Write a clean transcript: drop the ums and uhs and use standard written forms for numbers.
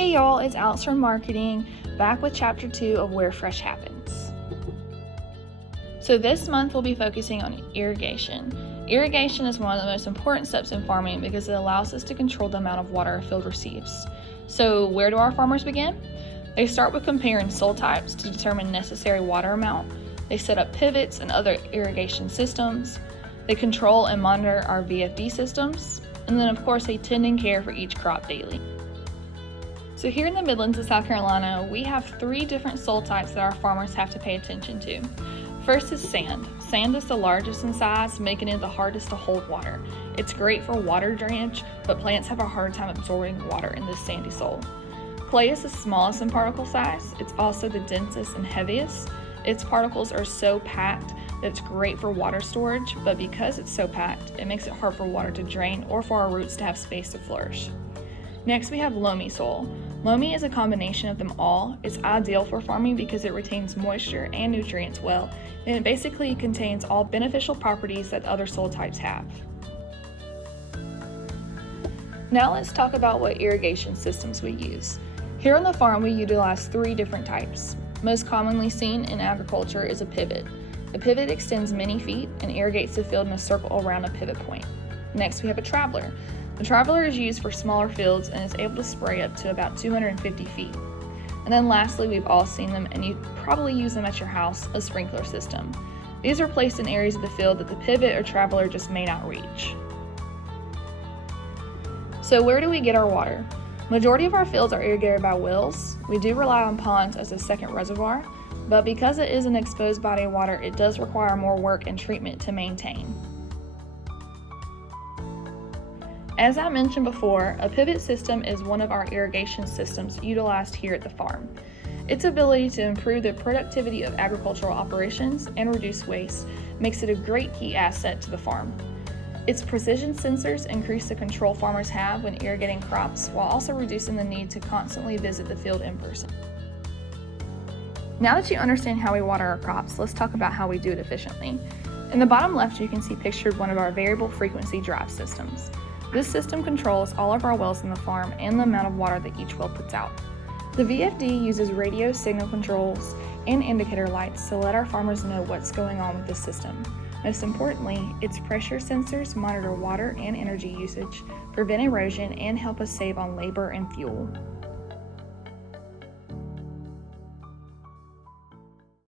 Hey y'all, it's Alex from Marketing, back with Chapter 2 of Where Fresh Happens. So this month we'll be focusing on irrigation. Irrigation is one of the most important steps in farming because it allows us to control the amount of water a field receives. So where do our farmers begin? They start with comparing soil types to determine necessary water amount. They set up pivots and other irrigation systems. They control and monitor our VFD systems. And then of course they tend and care for each crop daily. So here in the Midlands of South Carolina, we have 3 different soil types that our farmers have to pay attention to. First is sand. Sand is the largest in size, making it the hardest to hold water. It's great for water drainage, but plants have a hard time absorbing water in this sandy soil. Clay is the smallest in particle size. It's also the densest and heaviest. Its particles are so packed that it's great for water storage, but because it's so packed, it makes it hard for water to drain or for our roots to have space to flourish. Next, we have loamy soil. Loamy is a combination of them all. It's ideal for farming because it retains moisture and nutrients well, and it basically contains all beneficial properties that other soil types have. Now let's talk about what irrigation systems we use. Here on the farm, we utilize 3 different types. Most commonly seen in agriculture is a pivot. A pivot extends many feet and irrigates the field in a circle around a pivot point. Next, we have a traveler. The traveler is used for smaller fields and is able to spray up to about 250 feet. And then lastly, we've all seen them, and you probably use them at your house, a sprinkler system. These are placed in areas of the field that the pivot or traveler just may not reach. So where do we get our water? Majority of our fields are irrigated by wells. We do rely on ponds as a second reservoir, but because it is an exposed body of water, it does require more work and treatment to maintain. As I mentioned before, a pivot system is one of our irrigation systems utilized here at the farm. Its ability to improve the productivity of agricultural operations and reduce waste makes it a great key asset to the farm. Its precision sensors increase the control farmers have when irrigating crops while also reducing the need to constantly visit the field in person. Now that you understand how we water our crops, let's talk about how we do it efficiently. In the bottom left, you can see pictured one of our variable frequency drive systems. This system controls all of our wells in the farm and the amount of water that each well puts out. The VFD uses radio signal controls and indicator lights to let our farmers know what's going on with the system. Most importantly, its pressure sensors monitor water and energy usage, prevent erosion, and help us save on labor and fuel.